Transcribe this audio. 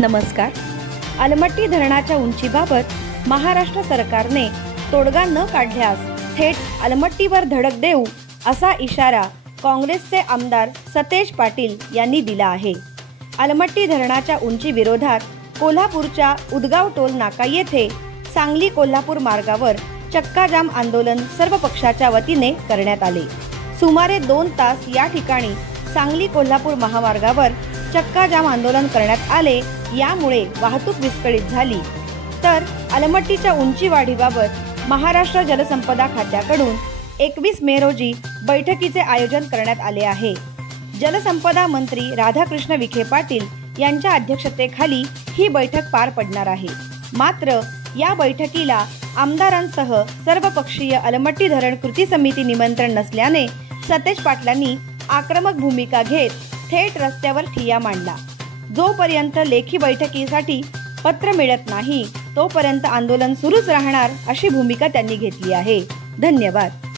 नमस्कार. अलमट्टी धरणाच्या उंचीबाबत महाराष्ट्र सरकारने तोडगा न काढल्यास थेट अलमट्टीवर धडक देऊ असा इशारा काँग्रेसचे आमदार सतेज पाटील यांनी दिला आहे. अलमट्टी धरणाच्या उंची विरोधात कोल्हापूरच्या उदगाव टोल नाका येथे सांगली कोल्हापूर मार्गावर चक्काजाम आंदोलन सर्व पक्षाच्या वतीने करण्यात आले. सुमारे 2 तास या ठिकाणी सांगली कोल्हापूर महामार्गावर चक्काजाम आंदोलन करण्यात आले. यामुळे वाहतूक विस्कळीत झाली. तर अलमट्टीच्या उंची वाढीबाबत महाराष्ट्र जलसंपदा खात्याकडून 21 मे रोजी बैठकीचे आयोजन करण्यात आले आहे. जलसंपदा मंत्री राधाकृष्ण विखे पाटील यांच्या अध्यक्षतेखाली ही बैठक पार पडणार आहे. मात्र या बैठकीला आमदारांसह सर्वपक्षीय अलमट्टी धरण कृती समिती निमंत्रण नसल्याने सतेज पाटलांनी आक्रमक भूमिका घेत थेट रस्त्यावर ठिय्या मांडला. जोपर्यंत लेखी बैठकीसाठी पत्र मिळत नाही तोपर्यंत आंदोलन सुरूच राहणार अशी भूमिका त्यांनी घेतली आहे. धन्यवाद.